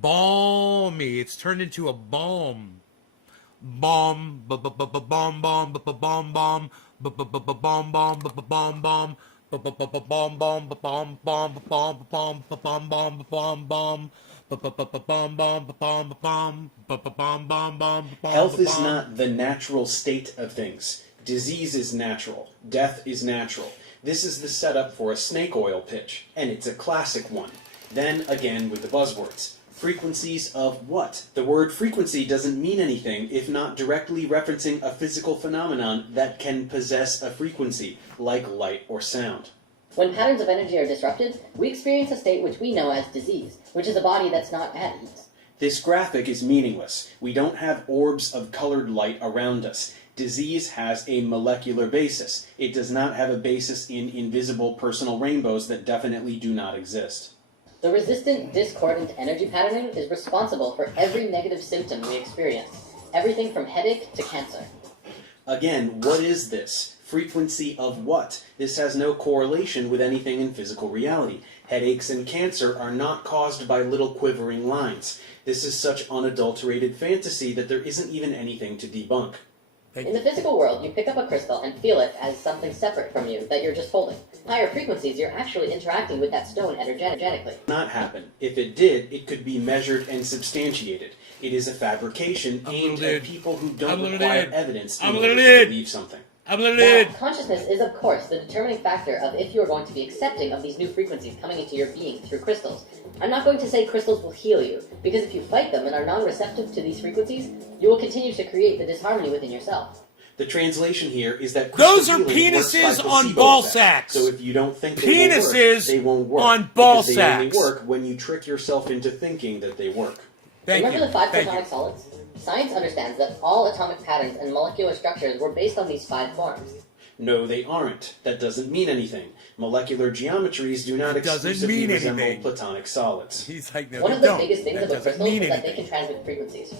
Balmy. It's turned into a balm. Bomb, bomb, bomb, bomb, bomb, bomb, bomb, bomb, bomb, bomb. Health is not the natural state of things. Disease is natural. Death is natural. This is the setup for a snake oil pitch, and it's a classic one. Then, again with the buzzwords. Frequencies of what? The word frequency doesn't mean anything if not directly referencing a physical phenomenon that can possess a frequency, like light or sound. When patterns of energy are disrupted, we experience a state which we know as disease, which is a body that's not at ease. This graphic is meaningless. We don't have orbs of colored light around us. Disease has a molecular basis. It does not have a basis in invisible personal rainbows that definitely do not exist. The resistant, discordant energy patterning is responsible for every negative symptom we experience, everything from headache to cancer. Again, what is this? Frequency of what? This has no correlation with anything in physical reality. Headaches and cancer are not caused by little quivering lines. This is such unadulterated fantasy that there isn't even anything to debunk. In the physical world, you pick up a crystal and feel it as something separate from you that you're just holding. Higher frequencies, you're actually interacting with that stone energetically. Not happen. If it did, it could be measured and substantiated. It is a fabrication aimed at people who don't require evidence in order to believe something. Now, consciousness is, of course, the determining factor of if you're going to be accepting of these new frequencies coming into your being through crystals. I'm not going to say crystals will heal you, because if you fight them and are non-receptive to these frequencies, you will continue to create the disharmony within yourself. The translation here is that those are healing works by penises on placebo ball effect. sacks. So if you don't think Penises they won't work on ball because sacks. They only work when you trick yourself into thinking that they work. Remember the 5 platonic solids? Science understands that all atomic patterns and molecular structures were based on these 5 forms. No, they aren't. That doesn't mean anything. Molecular geometries do not exclusively resemble platonic solids. He's like, no, One of the biggest things about crystals is that they can transmit frequencies.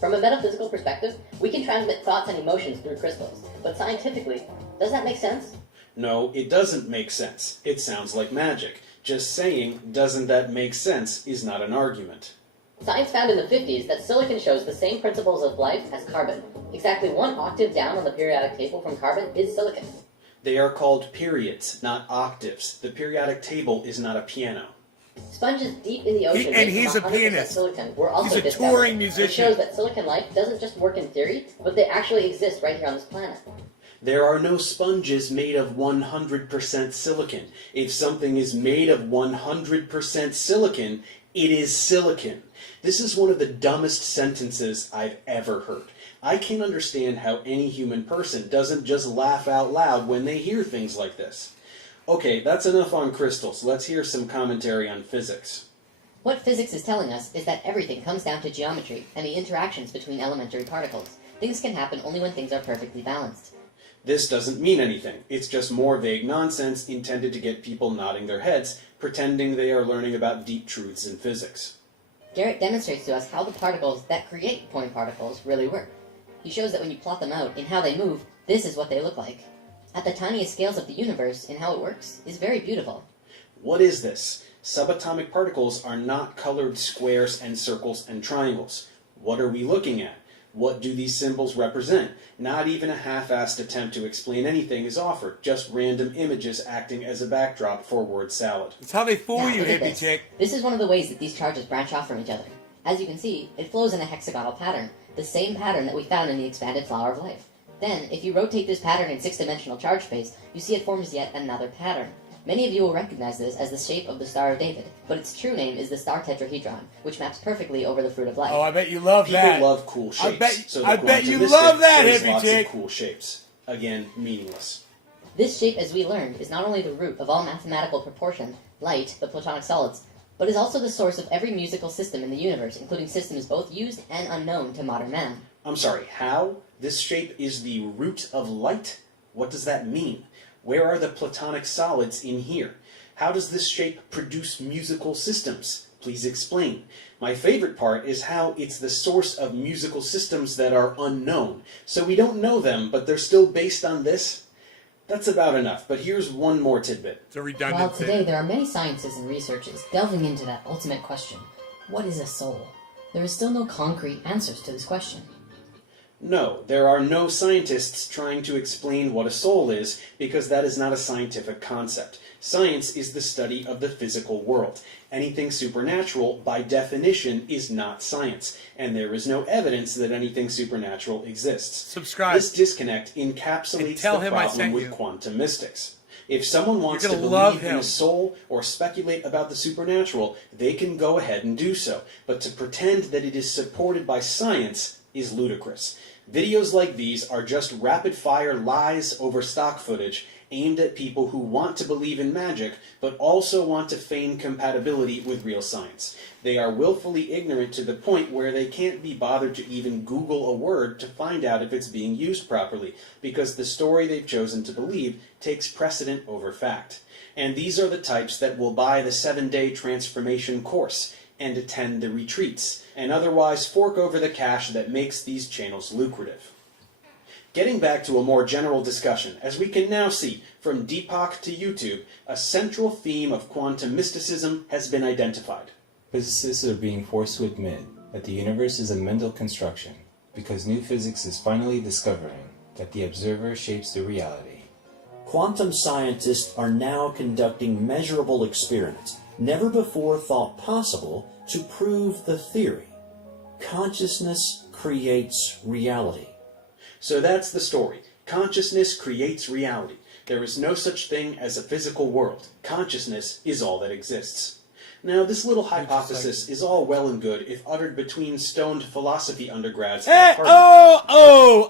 From a metaphysical perspective, we can transmit thoughts and emotions through crystals. But scientifically, does that make sense? No, it doesn't make sense. It sounds like magic. Just saying, doesn't that make sense, is not an argument. Science found in the 50s that silicon shows the same principles of life as carbon. Exactly 1 octave down on the periodic table from carbon is silicon. They are called periods, not octaves. The periodic table is not a piano. Sponges deep in the ocean and he's a 100% pianist. silicon were also He's a discovered. touring musician. It shows that silicon life doesn't just work in theory, but they actually exist right here on this planet. There are no sponges made of 100% silicon. If something is made of 100% silicon, it is silicon. This is one of the dumbest sentences I've ever heard. I can't understand how any human person doesn't just laugh out loud when they hear things like this. Okay, that's enough on crystals. Let's hear some commentary on physics. What physics is telling us is that everything comes down to geometry and the interactions between elementary particles. Things can happen only when things are perfectly balanced. This doesn't mean anything. It's just more vague nonsense intended to get people nodding their heads, pretending they are learning about deep truths in physics. Garrett demonstrates to us how the particles that create point particles really work. He shows that when you plot them out in how they move, this is what they look like. At the tiniest scales of the universe in how it works is very beautiful. What is this? Subatomic particles are not colored squares and circles and triangles. What are we looking at? What do these symbols represent? Not even a half-assed attempt to explain anything is offered, just random images acting as a backdrop for word salad. It's how they fool Now, you, look at hippie this. chick. This is one of the ways that these charges branch off from each other. As you can see, it flows in a hexagonal pattern, the same pattern that we found in the expanded flower of life. Then, if you rotate this pattern in 6-dimensional charge space, you see it forms yet another pattern. Many of you will recognize this as the shape of the Star of David, but its true name is the star tetrahedron, which maps perfectly over the fruit of life. Oh, I bet you love that. People love cool shapes. I bet you love that, shows hippie lots chick. of cool shapes. Again, meaningless. This shape, as we learned, is not only the root of all mathematical proportion, light, the platonic solids, but is also the source of every musical system in the universe, including systems both used and unknown to modern man. I'm sorry, how? This shape is the root of light? What does that mean? Where are the platonic solids in here? How does this shape produce musical systems? Please explain. My favorite part is how it's the source of musical systems that are unknown. So we don't know them, but they're still based on this? That's about enough, but here's one more tidbit. It's a redundant While thing. today there are many sciences and researches delving into that ultimate question, what is a soul? There is still no concrete answers to this question. No, there are no scientists trying to explain what a soul is, because that is not a scientific concept. Science is the study of the physical world. Anything supernatural, by definition, is not science, and there is no evidence that anything supernatural exists. Subscribe. This disconnect encapsulates And tell the him I problem sent with you. quantum mystics. If someone wants to You're gonna love believe in him. a soul or speculate about the supernatural, they can go ahead and do so. But to pretend that it is supported by science is ludicrous. Videos like these are just rapid-fire lies over stock footage aimed at people who want to believe in magic, but also want to feign compatibility with real science. They are willfully ignorant to the point where they can't be bothered to even Google a word to find out if it's being used properly, because the story they've chosen to believe takes precedent over fact. And these are the types that will buy the 7-day transformation course and attend the retreats, and otherwise fork over the cash that makes these channels lucrative. Getting back to a more general discussion, as we can now see from Deepak to YouTube, a central theme of quantum mysticism has been identified. Physicists are being forced to admit that the universe is a mental construction because new physics is finally discovering that the observer shapes the reality. Quantum scientists are now conducting measurable experiments, never before thought possible, to prove the theory. Consciousness creates reality. So that's the story. Consciousness creates reality. There is no such thing as a physical world. Consciousness is all that exists. Now, this little hypothesis is all well and good if uttered between stoned philosophy undergrads at a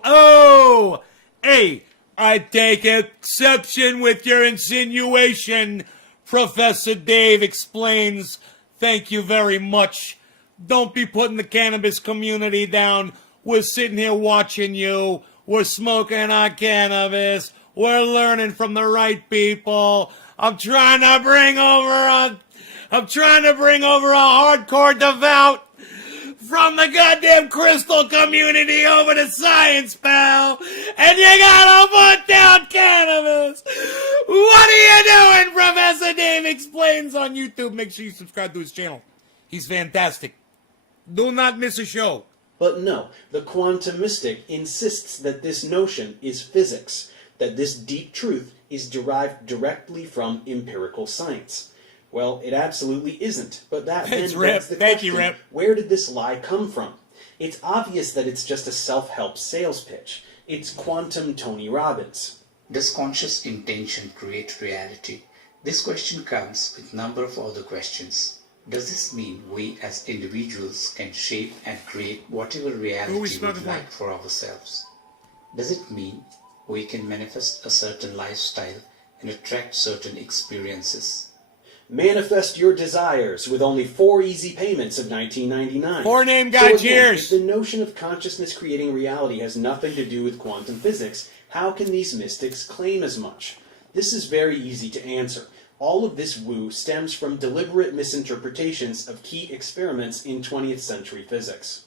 party. Hey, I take exception with your insinuation, Professor Dave explains. Thank you very much. Don't be putting the cannabis community down. We're sitting here watching you. We're smoking our cannabis. We're learning from the right people. I'm trying to bring over a hardcore devout from the goddamn crystal community over to science, pal. And you gotta put down cannabis. What are you doing? Professor Dave Explains on YouTube. Make sure you subscribe to his channel. He's fantastic. Do not miss a show. But no, the quantum mystic insists that this notion is physics, that this deep truth is derived directly from empirical science. Well, it absolutely isn't, but that then begs the question, where did this lie come from? It's obvious that it's just a self-help sales pitch. It's quantum Tony Robbins. Does conscious intention create reality? This question comes with a number of other questions. Does this mean we as individuals can shape and create whatever reality we'd like for ourselves? Does it mean we can manifest a certain lifestyle and attract certain experiences? Manifest your desires with only 4 easy payments of $19.99. 4 name guy, so again, cheers! If the notion of consciousness creating reality has nothing to do with quantum physics, how can these mystics claim as much? This is very easy to answer. All of this woo stems from deliberate misinterpretations of key experiments in 20th century physics.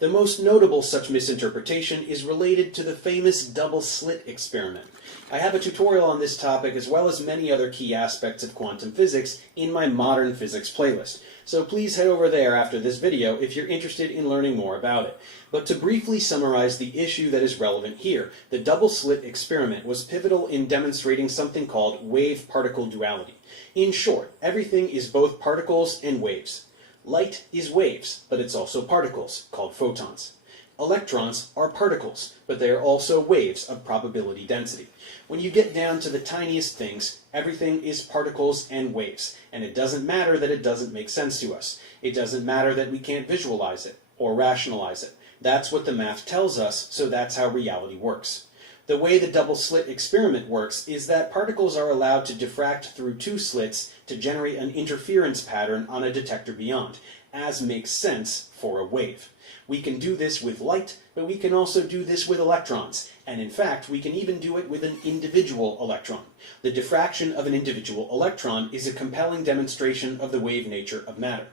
The most notable such misinterpretation is related to the famous double slit experiment. I have a tutorial on this topic as well as many other key aspects of quantum physics in my Modern Physics playlist, so please head over there after this video if you're interested in learning more about it. But to briefly summarize the issue that is relevant here, the double slit experiment was pivotal in demonstrating something called wave-particle duality. In short, everything is both particles and waves. Light is waves, but it's also particles, called photons. Electrons are particles, but they are also waves of probability density. When you get down to the tiniest things, everything is particles and waves, and it doesn't matter that it doesn't make sense to us. It doesn't matter that we can't visualize it or rationalize it. That's what the math tells us, so that's how reality works. The way the double slit experiment works is that particles are allowed to diffract through 2 slits to generate an interference pattern on a detector beyond, as makes sense for a wave. We can do this with light, but we can also do this with electrons, and in fact we can even do it with an individual electron. The diffraction of an individual electron is a compelling demonstration of the wave nature of matter.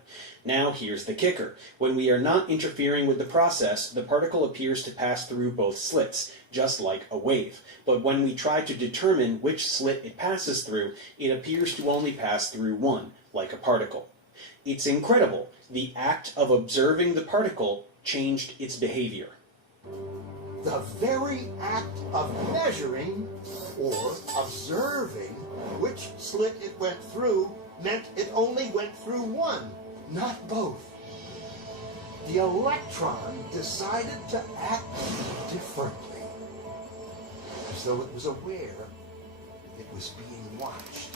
Now here's the kicker. When we are not interfering with the process, the particle appears to pass through both slits, just like a wave. But when we try to determine which slit it passes through, it appears to only pass through one, like a particle. It's incredible. The act of observing the particle changed its behavior. The very act of measuring or observing which slit it went through meant it only went through one, not both. The electron decided to act differently, as though it was aware it was being watched.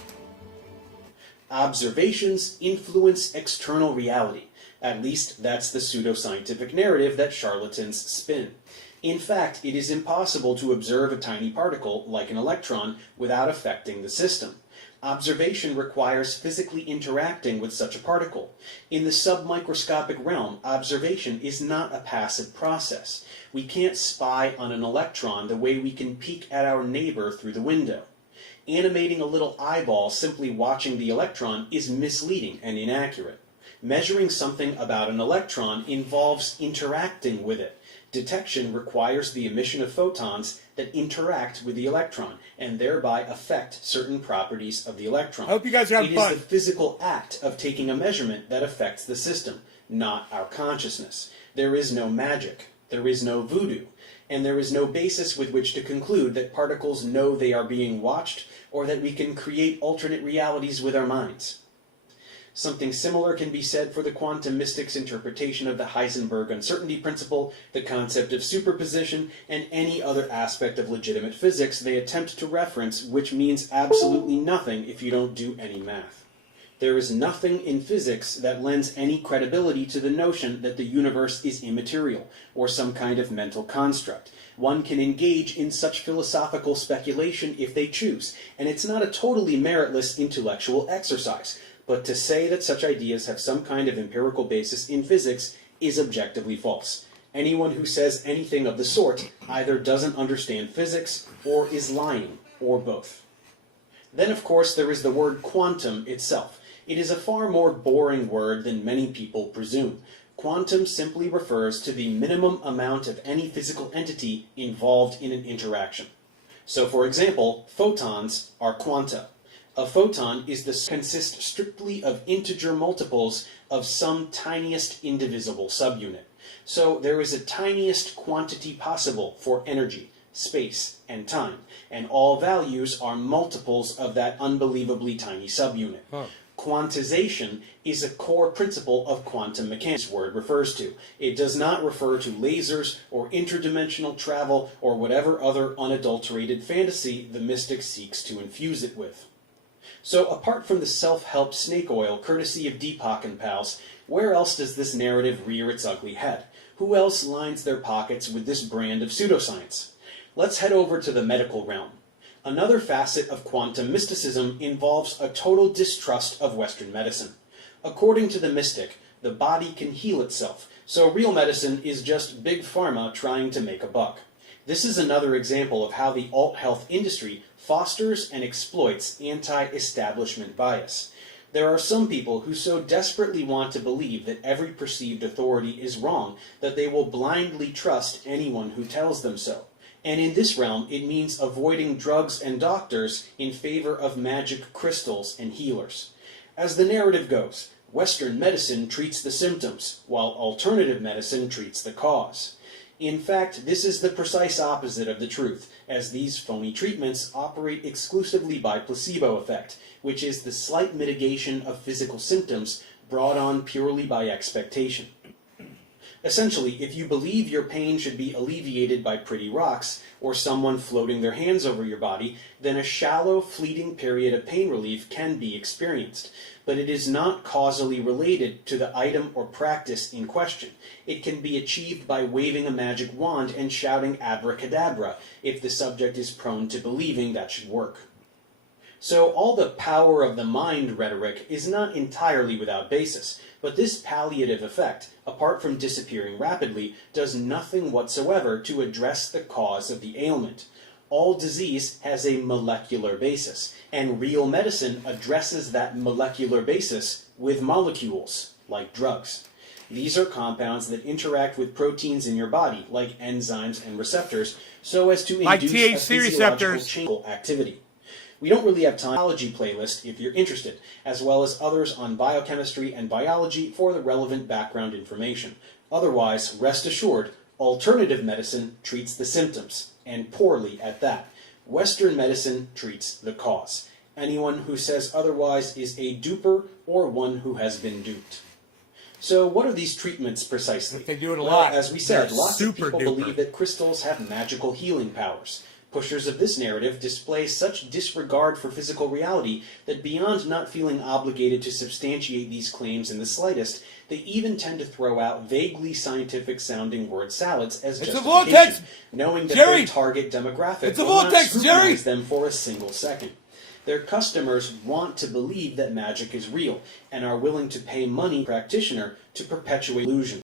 Observations influence external reality. At least that's the pseudoscientific narrative that charlatans spin. In fact, it is impossible to observe a tiny particle, like an electron, without affecting the system. Observation requires physically interacting with such a particle. In the submicroscopic realm, observation is not a passive process. We can't spy on an electron the way we can peek at our neighbor through the window. Animating a little eyeball simply watching the electron is misleading and inaccurate. Measuring something about an electron involves interacting with it. Detection requires the emission of photons that interact with the electron and thereby affect certain properties of the electron. I hope you guys are having fun. It is the physical act of taking a measurement that affects the system, not our consciousness. There is no magic. There is no voodoo. And there is no basis with which to conclude that particles know they are being watched or that we can create alternate realities with our minds. Something similar can be said for the quantum mystics' interpretation of the Heisenberg uncertainty principle, the concept of superposition, and any other aspect of legitimate physics they attempt to reference, which means absolutely nothing if you don't do any math. There is nothing in physics that lends any credibility to the notion that the universe is immaterial, or some kind of mental construct. One can engage in such philosophical speculation if they choose, and it's not a totally meritless intellectual exercise. But to say that such ideas have some kind of empirical basis in physics is objectively false. Anyone who says anything of the sort either doesn't understand physics or is lying, or both. Then, of course, there is the word quantum itself. It is a far more boring word than many people presume. Quantum simply refers to the minimum amount of any physical entity involved in an interaction. So, for example, photons are quanta. A photon consists strictly of integer multiples of some tiniest indivisible subunit. So there is a tiniest quantity possible for energy, space, and time, and all values are multiples of that unbelievably tiny subunit. Quantization is a core principle of quantum mechanics, this word refers to. It does not refer to lasers or interdimensional travel or whatever other unadulterated fantasy the mystic seeks to infuse it with. So apart from the self-help snake oil courtesy of Deepak and pals, where else does this narrative rear its ugly head? Who else lines their pockets with this brand of pseudoscience? Let's head over to the medical realm. Another facet of quantum mysticism involves a total distrust of Western medicine. According to the mystic, the body can heal itself, so real medicine is just big pharma trying to make a buck. This is another example of how the alt-health industry fosters and exploits anti-establishment bias. There are some people who so desperately want to believe that every perceived authority is wrong that they will blindly trust anyone who tells them so. And in this realm, it means avoiding drugs and doctors in favor of magic crystals and healers. As the narrative goes, Western medicine treats the symptoms, while alternative medicine treats the cause. In fact, this is the precise opposite of the truth, as these phony treatments operate exclusively by placebo effect, which is the slight mitigation of physical symptoms brought on purely by expectation. Essentially, if you believe your pain should be alleviated by pretty rocks, or someone floating their hands over your body, then a shallow, fleeting period of pain relief can be experienced. But it is not causally related to the item or practice in question. It can be achieved by waving a magic wand and shouting abracadabra, if the subject is prone to believing that should work. So all the power of the mind rhetoric is not entirely without basis, but this palliative effect, apart from disappearing rapidly, does nothing whatsoever to address the cause of the ailment. All disease has a molecular basis, and real medicine addresses that molecular basis with molecules, like drugs. These are compounds that interact with proteins in your body, like enzymes and receptors, so as to induce a physiological chain activity. We don't really have time for a biology playlist if you're interested, as well as others on biochemistry and biology for the relevant background information. Otherwise, rest assured, alternative medicine treats the symptoms, and poorly at that. Western medicine treats the cause. Anyone who says otherwise is a duper or one who has been duped. So what are these treatments precisely? They do it a lot. As we said, They're lots of people super duper. believe that crystals have magical healing powers. Pushers of this narrative display such disregard for physical reality that beyond not feeling obligated to substantiate these claims in the slightest, they even tend to throw out vaguely scientific-sounding word salads as It's a justification, vortex! knowing that Jerry! their target demographic It's a will not vortex, Jerry! scrutinize them for a single second. Their customers want to believe that magic is real and are willing to pay money to a practitioner to perpetuate illusion.